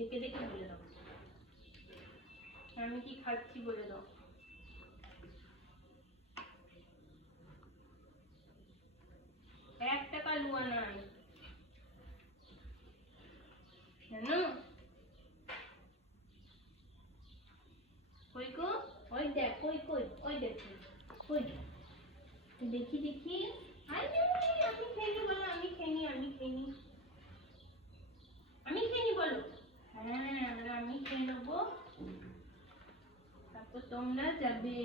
দেখে দেখে বলে দাও, আমি কি খাচ্ছি বলে দাও। একটা কালুয়া নাই জানো। কই গো, ওই দেখ, কই কই, ওই দেখ কই, দেখি দেখি। আরে আমি খেয়ে নি বলো, আমি খেয়ে নি, আমি খেয়ে নি, আমি খেয়ে নি বলো। হ্যাঁ আমি খেয়ে নেবো, তারপর তোমরা যাবে।